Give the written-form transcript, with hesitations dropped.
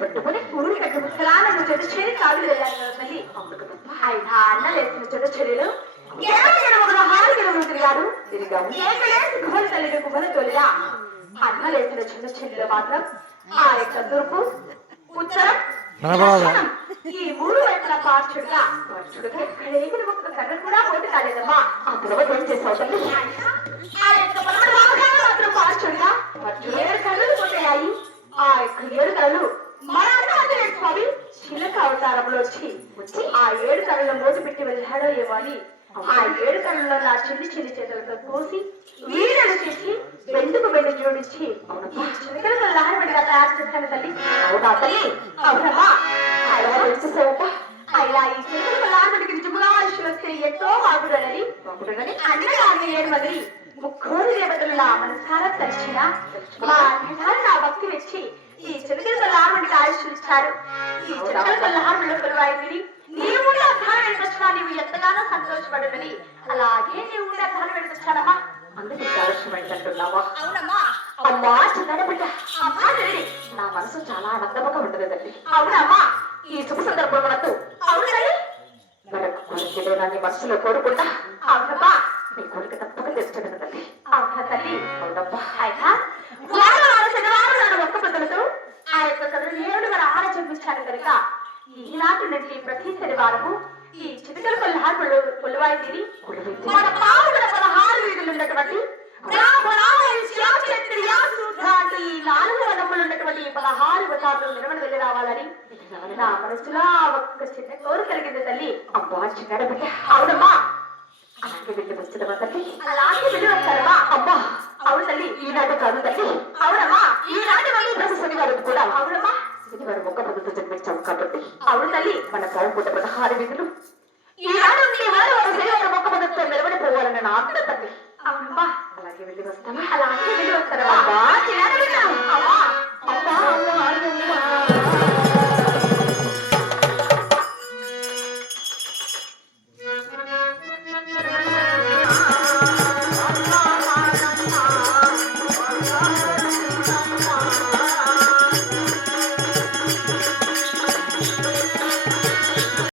పట్టుకుని ఊరి కట్టు ముసలాలను చెడు చెడి కాదు వెళ్ళాను కదా తల్లి. ఆయన అన్న లేచిన చెడు చెడులు తల్లిని కుమ్మలు తొలిగా అన్న లేచిన చిన్న చెల్లిలో మాత్రం ఆ యొక్క తూర్పు ఉత్తరం ఈ మూడు వైపుల పార్చుడుగా ఎక్కడేగిన ఒక్క కర్ర కూడా ఓటు కాలేదమ్మా. ఆ తర్వాత ఏం చేసావు తల్లి? ఆ యొక్క మాత్రం పార్చుడుగా 7 కళ్ళు పోతాయి. ఆ యొక్క 7 కళ్ళు మన అన్న స్వామి చిలక అవతారంలో వచ్చి ఆ 7 కళ్ళలో మోజు పెట్టి వెళ్ళాడో ఏమో అని ఆ 7 కళ్ళలో నా చిన్ని చిన్ని చేతులతో కోసి వీడలు చేసి బెండుకు బెండు జోడించి చిలకలకు లాహబడిగా తయారు చేశాను తల్లి. అవునా తల్లి? అవునమ్మా. అలా వచ్చేసావట. అలా ఈ చిలకలకు లాహబడికి నిజముగా మనుషులు వస్తే ఎంతో బాగుడనని అన్నగారిని 7 మంది ముక్కోరు దేవతలు నా మనసారా తలిచిన మా అన్నగారు నా భక్తి వచ్చి ఈ చిలకలకు లాహబడికి ఆయుష్లు ఇచ్చారు. ఈ చిలకలకు లాహబడిలో కొలువాయి నీవు అర్థాన్ని వెళ్ళొచ్చినా నీవు ఎంతగానో సంతోషపడదని అలాగే నీవు అర్థాన్ని వెళ్ళొచ్చానమ్మా. అందుకే సంతోషపడుతున్నావా? అవునమ్మా. అమ్మా చిన్న బిడ్డ అమ్మా నా మనసు చాలా ఆనందంగా ఉంటుంది తల్లి. అవునమ్మా. ఈ శుభ సందర్భమునకు అవును తల్లి మరొక కోరిక నీ మనసులో కోరుకుంటా. అవునమ్మా. నీ కోరిక తప్పక తెచ్చుకుంటుంది తల్లి. అవునా తల్లి? అవునమ్మా. అయినా శనివారం నాడు ఒక్క పొద్దులతో ఆ యొక్క కథను 7 వారాలు చూపించాను కనుక ఈనాటి నుండి ప్రతి శనివారము ఈ చిటికల కొలువాయి తిని మన పావుల 16 వీధులు ఉన్నటువంటి ఈ 4 వనములు ఉన్నటువంటి 16 వతాలు నిలవని వెళ్ళి రావాలని నా మనసులో ఒక్క చిన్న కోరిక కలిగింది తల్లి. అబ్బా చిన్న బిడ్డ. అవునమ్మా. అలాగే వెళ్ళి వచ్చినవా తల్లి? అలాగే వెళ్ళి వస్తారమ్మా. అమ్మా. అవును తల్లి. ఈనాడు కాదు తల్లి. అవునమ్మా. ఈనాటి మళ్ళీ ప్రతి శనివారం కూడా. అవునమ్మా. శనివారం ఒక్క పొద్దుతో జన్మించాము కాబట్టి. అవును తల్లి. మన పావుపుట 16 వీధులు ఈనాడు శనివారం ఒక్క పొద్దుతో నిలబడి పోవాలని నా ఆత్మ తల్లి. అవునమ్మా. అలాగే వెళ్ళి వస్తామా? అలాగే వెళ్ళి వస్తారమ్మా. అమ్మా చిన్న బిడ్డ. అమ్మా. అమ్మా.